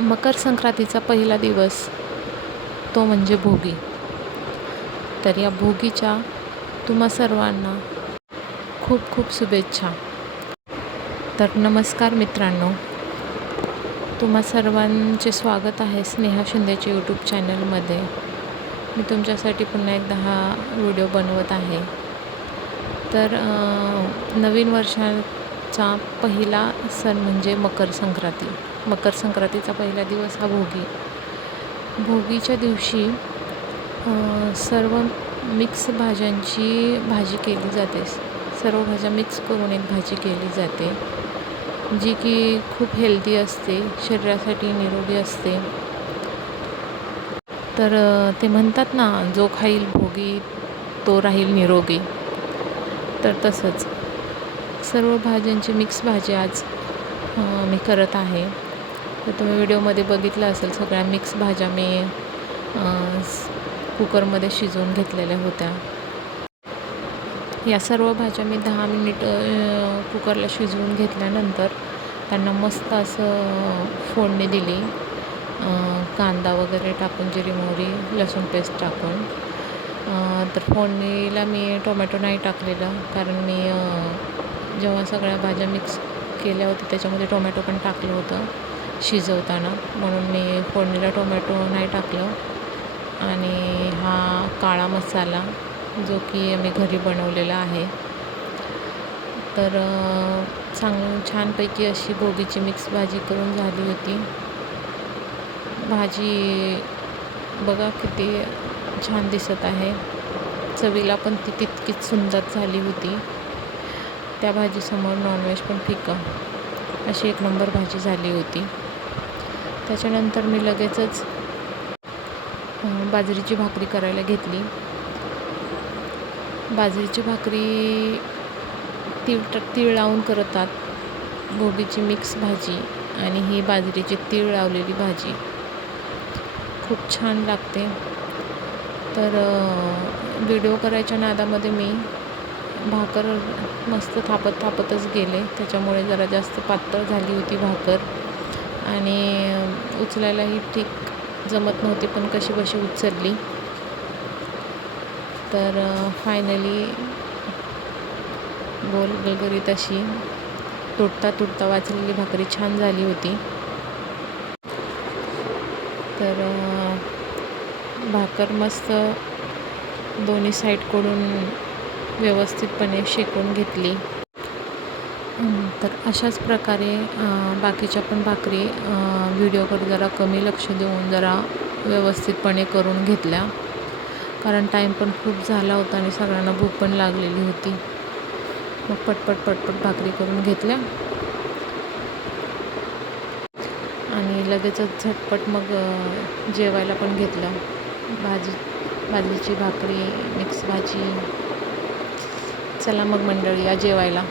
मकर संक्रांतीचा पहिला दिवस तो म्हणजे भोगी. तर या भोगीच्या तुम्हा सर्वांना खूप खूप शुभेच्छा. तर नमस्कार मित्रांनो. तुम्हा सर्वांचे स्वागत आहे स्नेहा शिंदेच्या यूट्यूब चॅनलमध्ये. मी तुमच्यासाठी पुन्हा एकदा हा व्हिडिओ बनवत आहे. तर नवीन वर्षाचा पहिला सण म्हणजे मकर संक्रांती. मकर संक्रांतीचा पहिला दिवस हा भोगी. भोगीच्या दिवशी सर्व मिक्स भाज्यांची भाजी केली जाते. सर्व भाज्या मिक्स करून एक भाजी केली जाते जी की खूप हेल्दी असते शरीरासाठी निरोगी असते. तर ते म्हणतात ना जो खाईल भोगी तो राहील निरोगी. तर तसंच सर्व भाज्यांची मिक्स भाजी आज मी करत आहे. तर तुम्ही व्हिडिओमध्ये बघितलं असेल सगळ्या मिक्स भाज्या मी कुकरमध्ये शिजवून घेतलेल्या होत्या. या सर्व भाज्या मी दहा मिनिट कुकरला शिजवून घेतल्यानंतर त्यांना मस्त असं फोडणी दिली. कांदा वगैरे टाकून जिरी मोहरी लसूण पेस्ट टाकून. तर फोडणीला मी टोमॅटो नाही टाकलेलं कारण मी जेव्हा सगळ्या भाज्या मिक्स केल्या होत्या त्याच्यामध्ये टोमॅटो पण टाकलं होतं. शिजवताना. म्हणून मी फोडणीला टोमॅटो नाही टाकलं. आणि हा काळा मसाला जो की मी घरी बनवलेला आहे. तर चांग छानपैकी अशी भोगीची मिक्स भाजी करून झाली होती. भाजी बघा किती छान दिसत आहे. चवीला पण ती तितकीच सुंदर झाली होती. त्या भाजीसमोर नॉनव्हेज पण फिकं. अशी एक नंबर भाजी झाली होती. त्याच्यानंतर मी लगेचच बाजरीची भाकरी करायला घेतली. बाजरीची भाकरी तीळ तीळ लावून करतात. गोबीची मिक्स भाजी आणि ही बाजरीची तीळ लावलेली भाजी. खूप छान लागते. तर व्हिडिओ करायच्या नादामध्ये मी भाकर मस्त थापत थापतच गेले. त्याच्यामुळे जरा जास्त पातळ झाली होती भाकर. आणि उचलायलाही ठीक जमत नव्हती पण कशी बशी उचलली. तर फायनली गोल गलगरीत अशी तुटता तुटता वाचलेली भाकरी छान झाली होती. तर भाकर मस्त दोन्ही साईडकडून व्यवस्थितपणे शेकून घेतली. तर अशाच प्रकारे बाकीच्या पण भाकरी व्हिडिओकडे जरा कमी लक्ष देऊन जरा व्यवस्थितपणे करून घेतल्या. कारण टाईम पण खूप झाला होता आणि सगळ्यांना भूक पण लागलेली होती. मग पटपट पटपट भाकरी करून घेतल्या. आणि लगेचच झटपट मग जेवायला पण घेतलं. भाजी भाजीची भाकरी मिक्स भाजी. चला मग मंडळी या जेवायला.